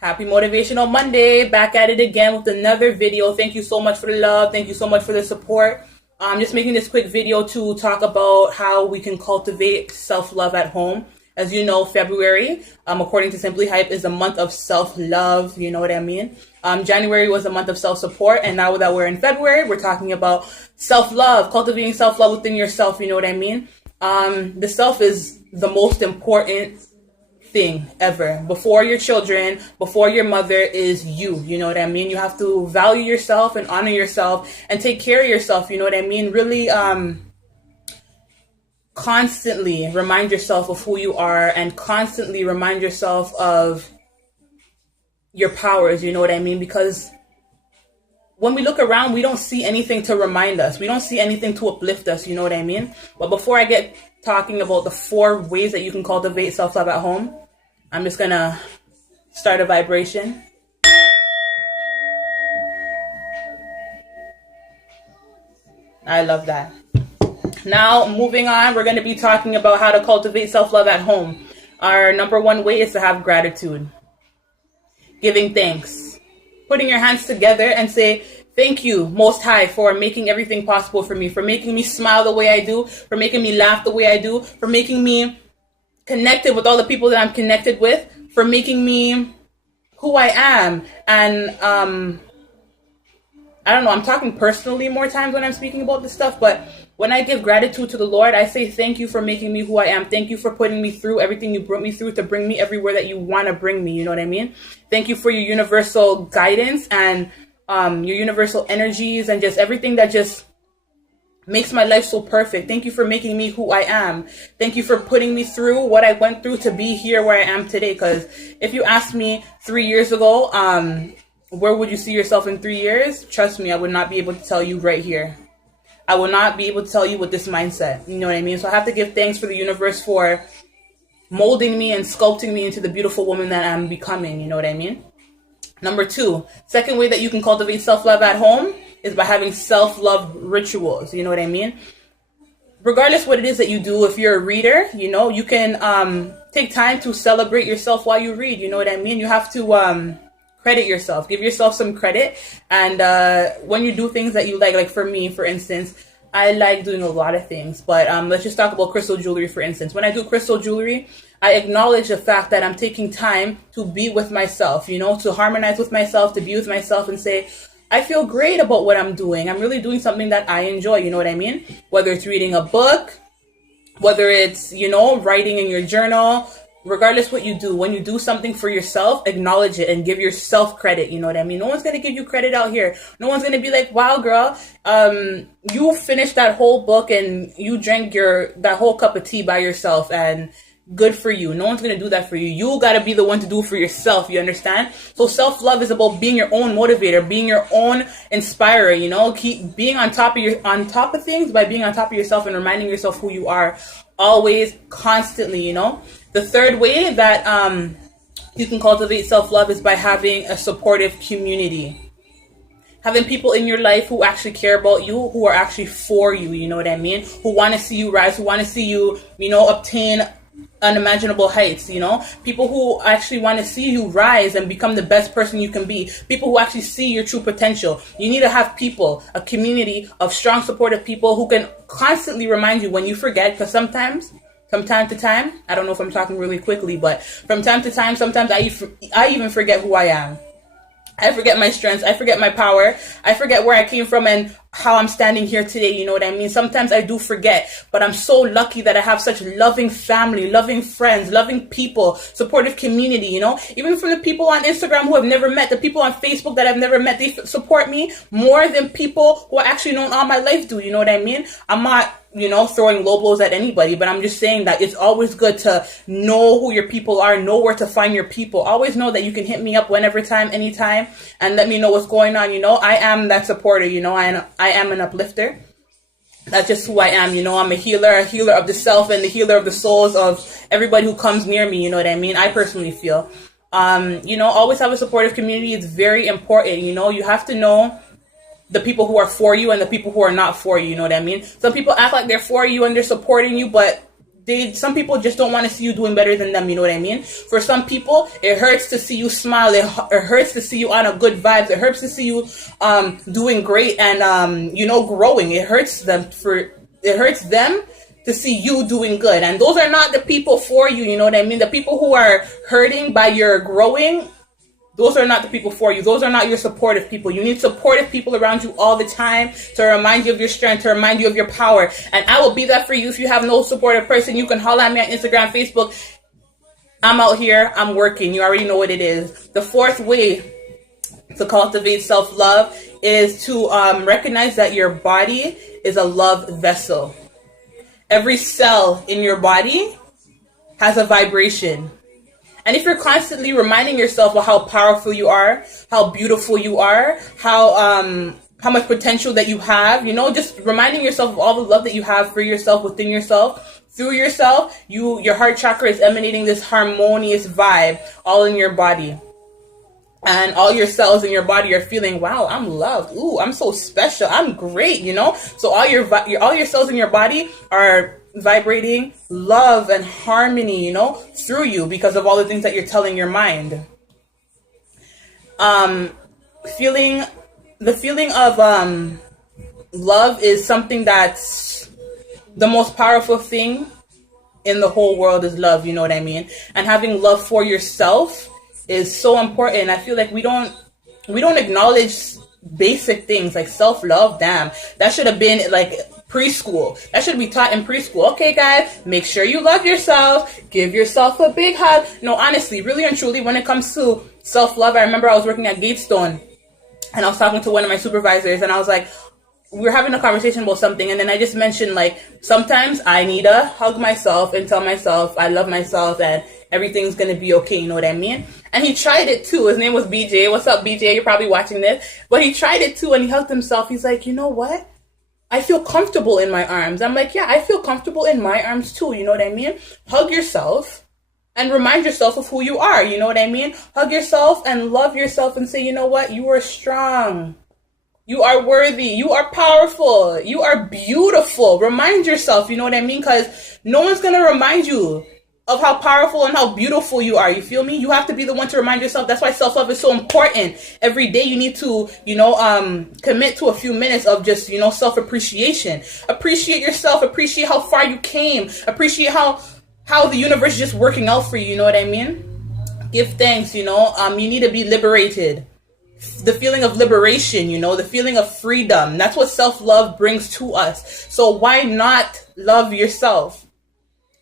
Happy Motivational Monday. Back at it again with another video. Thank you so much for the love. Thank you so much for the support. I'm just making this quick video to talk about how we can cultivate self-love at home. As you know, February, according to Simply Hype, is a month of self-love. You know what I mean? January was a month of self-support. And now that we're in February, we're talking about self-love, cultivating self-love within yourself. You know what I mean? The self is the most important thing ever. Before your children, before your mother is you. You know what I mean? You have to value yourself and honor yourself and take care of yourself. You know what I mean? Really, constantly remind yourself of who you are and constantly remind yourself of your powers. You know what I mean? Because when we look around, we don't see anything to remind us. We don't see anything to uplift us. You know what I mean? But before I get talking about the 4 ways that you can cultivate self-love at home, I'm just going to start a vibration. I love that. Now, moving on, we're going to be talking about how to cultivate self-love at home. Our number 1 way is to have gratitude. Giving thanks. Putting your hands together and say, thank you, Most High, for making everything possible for me, for making me smile the way I do, for making me laugh the way I do, for making me connected with all the people that I'm connected with, for making me who I am. And I don't know, I'm talking personally more times when I'm speaking about this stuff, but when I give gratitude to the Lord, I say thank you for making me who I am. Thank you for putting me through everything you brought me through to bring me everywhere that you want to bring me. You know what I mean? Thank you for your universal guidance and your universal energies and just everything that just makes my life so perfect. Thank you for making me who I am. Thank you for putting me through what I went through to be here where I am today. Because if you asked me 3 years ago, where would you see yourself in 3 years? Trust me, I would not be able to tell you right here. I will not be able to tell you with this mindset. You know what I mean? So I have to give thanks for the universe for molding me and sculpting me into the beautiful woman that I'm becoming. You know what I mean? Number 2, second way that you can cultivate self-love at home is by having self-love rituals. You know what I mean? Regardless what it is that you do, if you're a reader, you know, you can take time to celebrate yourself while you read. You know what I mean? You have to credit yourself, give yourself some credit. And when you do things that you like for me, for instance, I like doing a lot of things, but let's just talk about crystal jewelry, for instance. When I do crystal jewelry, I acknowledge the fact that I'm taking time to be with myself, you know, to harmonize with myself, to be with myself and say, I feel great about what I'm doing. I'm really doing something that I enjoy. You know what I mean? Whether it's reading a book, whether it's, you know, writing in your journal, regardless what you do, when you do something for yourself, acknowledge it and give yourself credit. You know what I mean? No one's going to give you credit out here. No one's going to be like, wow, girl, you finished that whole book and you drank that whole cup of tea by yourself and good for you. No one's going to do that for you. You got to be the one to do it for yourself. You understand? So self-love is about being your own motivator, being your own inspirer, you know, keep being on top of things by being on top of yourself and reminding yourself who you are always, constantly, you know. The third way that you can cultivate self-love is by having a supportive community. Having people in your life who actually care about you, who are actually for you, you know what I mean? Who want to see you rise, who want to see you, you know, obtain unimaginable heights, you know? People who actually want to see you rise and become the best person you can be. People who actually see your true potential. You need to have people, a community of strong, supportive people who can constantly remind you when you forget, because sometimes, from time to time, I don't know if I'm talking really quickly, but from time to time, sometimes I even forget who I am. I forget my strengths. I forget my power. I forget where I came from and how I'm standing here today. You know what I mean? Sometimes I do forget, but I'm so lucky that I have such loving family, loving friends, loving people, supportive community, you know, even from the people on Instagram who I've never met, the people on Facebook that I've never met, they support me more than people who I actually known all my life do. You know what I mean? I'm not, you know, throwing low blows at anybody, but I'm just saying that it's always good to know who your people are, know where to find your people. Always know that you can hit me up whenever time, anytime, and let me know what's going on. You know, I am that supporter, you know, I am an uplifter. That's just who I am. You know, I'm a healer of the self and the healer of the souls of everybody who comes near me. You know what I mean? I personally feel, you know, always have a supportive community. It's very important. You know, you have to know the people who are for you and the people who are not for you. You know what I mean? Some people act like they're for you and they're supporting you, but some people just don't want to see you doing better than them, you know what I mean? For some people, it hurts to see you smile. It hurts to see you on a good vibes. It hurts to see you doing great and growing. It hurts them to see you doing good. And those are not the people for you, you know what I mean? The people who are hurting by your growing, those are not the people for you. Those are not your supportive people. You need supportive people around you all the time to remind you of your strength, to remind you of your power. And I will be that for you. If you have no supportive person, you can holler at me on Instagram, Facebook. I'm out here. I'm working. You already know what it is. The fourth way to cultivate self-love is to recognize that your body is a love vessel. Every cell in your body has a vibration. And if you're constantly reminding yourself of how powerful you are, how beautiful you are, how much potential that you have, just reminding yourself of all the love that you have for yourself, within yourself, through yourself, your heart chakra is emanating this harmonious vibe all in your body. And all your cells in your body are feeling, wow, I'm loved. Ooh, I'm so special. I'm great, So all your cells in your body are vibrating love and harmony, through you because of all the things that you're telling your mind. The feeling of love is something that's the most powerful thing in the whole world is love, you know what I mean? And having love for yourself is so important. I feel like we don't acknowledge basic things like self-love. Damn, that should have been like preschool. That should be taught in preschool. Okay, guys, make sure you love yourself. Give yourself a big hug. No, honestly, really and truly, when it comes to self-love, I remember I was working at Gatestone and I was talking to one of my supervisors and I was like, we were having a conversation about something, and then I just mentioned, like, sometimes I need to hug myself and tell myself I love myself and everything's going to be okay, you know what I mean? And he tried it too. His name was BJ. What's up, BJ? You're probably watching this. But he tried it too, and he hugged himself. He's like, you know what? I feel comfortable in my arms. I'm like, yeah, I feel comfortable in my arms too, you know what I mean? Hug yourself and remind yourself of who you are, you know what I mean? Hug yourself and love yourself and say, you know what? You are strong. You are worthy. You are powerful. You are beautiful. Remind yourself, you know what I mean? Because no one's going to remind you of how powerful and how beautiful you are. You feel me? You have to be the one to remind yourself. That's why self-love is so important. Every day you need to, commit to a few minutes of just, self-appreciation. Appreciate yourself. Appreciate how far you came. Appreciate how the universe is just working out for you. You know what I mean? Give thanks, you need to be liberated. The feeling of liberation, the feeling of freedom. That's what self-love brings to us. So why not love yourself?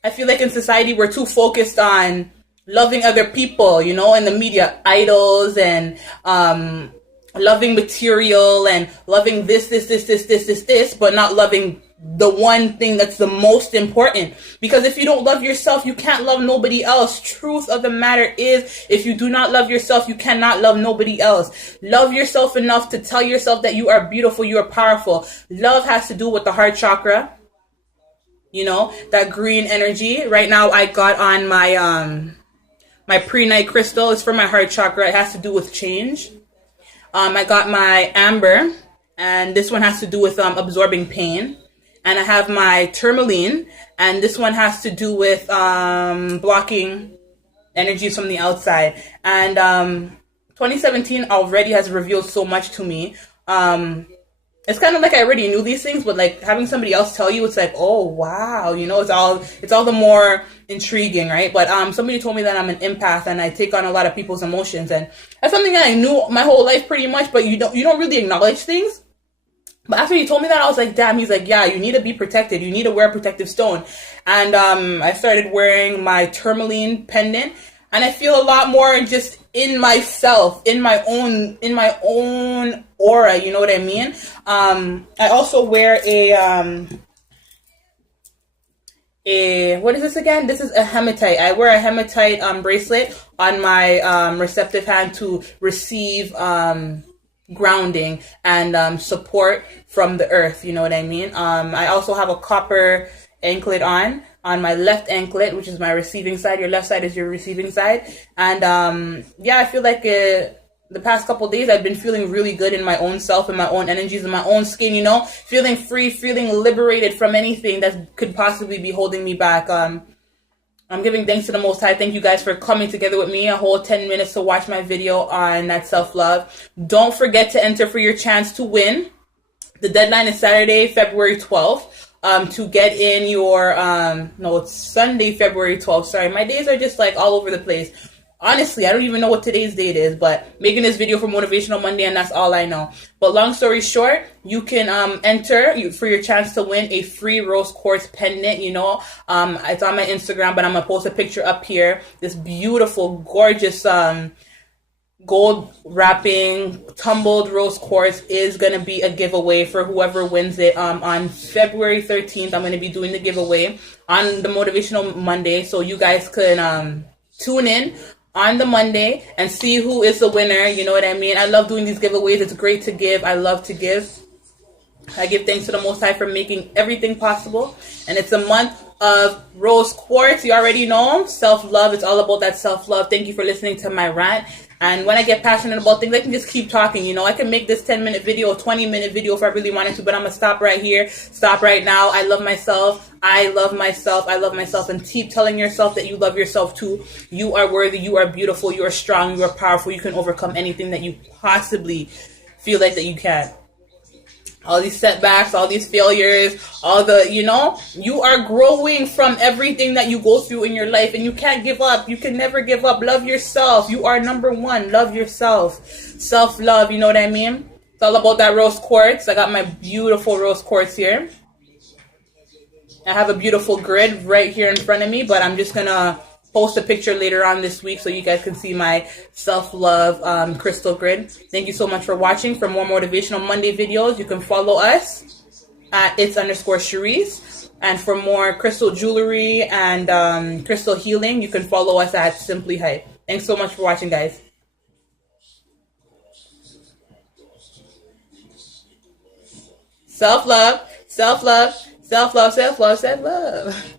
I feel like in society, we're too focused on loving other people, in the media, idols and loving material and loving this, but not loving the one thing that's the most important. Because if you don't love yourself, you can't love nobody else. Truth of the matter is, if you do not love yourself, you cannot love nobody else. Love yourself enough to tell yourself that you are beautiful, you are powerful. Love has to do with the heart chakra. That green energy. Right now I got on my pre-night crystal. It's for my heart chakra. It has to do with change. I got my amber, and this one has to do with absorbing pain. And I have my tourmaline, and this one has to do with blocking energies from the outside. And 2017 already has revealed so much to me. It's kind of like I already knew these things, but like having somebody else tell you, it's like, oh wow, it's all the more intriguing, right? But somebody told me that I'm an empath and I take on a lot of people's emotions, and that's something that I knew my whole life pretty much, but you don't really acknowledge things. But after he told me that, I was like, damn. He's like, yeah, you need to be protected. You need to wear a protective stone. And I started wearing my tourmaline pendant, and I feel a lot more just in myself, in my own aura. You know what I mean? I also wear what is this again? This is a hematite. I wear a hematite bracelet on my receptive hand to receive grounding and support from the earth, you know what I mean? I also have a copper anklet on my left anklet, which is my receiving side. Your left side is your receiving side. And I feel like the past couple days, I've been feeling really good in my own self, in my own energies, in my own skin, you know, feeling free, feeling liberated from anything that could possibly be holding me back. I'm giving thanks to the Most High. Thank you guys for coming together with me a whole 10 minutes to watch my video on that self-love. Don't forget to enter for your chance to win. The deadline is Saturday, February 12th. To get in your, no, it's Sunday, February 12th. Sorry, my days are just like all over the place. Honestly, I don't even know what today's date is, but making this video for Motivational Monday, and that's all I know. But long story short, you can enter for your chance to win a free rose quartz pendant, you know. It's on my Instagram, but I'm going to post a picture up here. This beautiful, gorgeous gold wrapping tumbled rose quartz is going to be a giveaway for whoever wins it. On February 13th, I'm going to be doing the giveaway on the Motivational Monday, so you guys can tune in on the Monday and see who is the winner. You know what I mean? I love doing these giveaways. It's great to give. I love to give. I give thanks to the Most High for making everything possible. And it's a month of rose quartz. You already know. Self-love. It's all about that self-love. Thank you for listening to my rant. And when I get passionate about things, I can just keep talking. You know, I can make this 10-minute video, a 20-minute video if I really wanted to, but I'm going to stop right here, stop right now. I love myself. I love myself. I love myself. And keep telling yourself that you love yourself too. You are worthy. You are beautiful. You are strong. You are powerful. You can overcome anything that you possibly feel like that you can. All these setbacks, all these failures, all the, you know, you are growing from everything that you go through in your life, and you can't give up. You can never give up. Love yourself. You are number one. Love yourself. Self-love, you know what I mean? It's all about that rose quartz. I got my beautiful rose quartz here. I have a beautiful grid right here in front of me, but I'm just going to post a picture later on this week so you guys can see my self-love crystal grid. Thank you so much for watching. For more Motivational Monday videos, you can follow us at its_Cherise. And for more crystal jewelry and crystal healing, you can follow us at Simply Hype. Thanks so much for watching, guys. Self-love, self-love, self-love, self-love, self-love.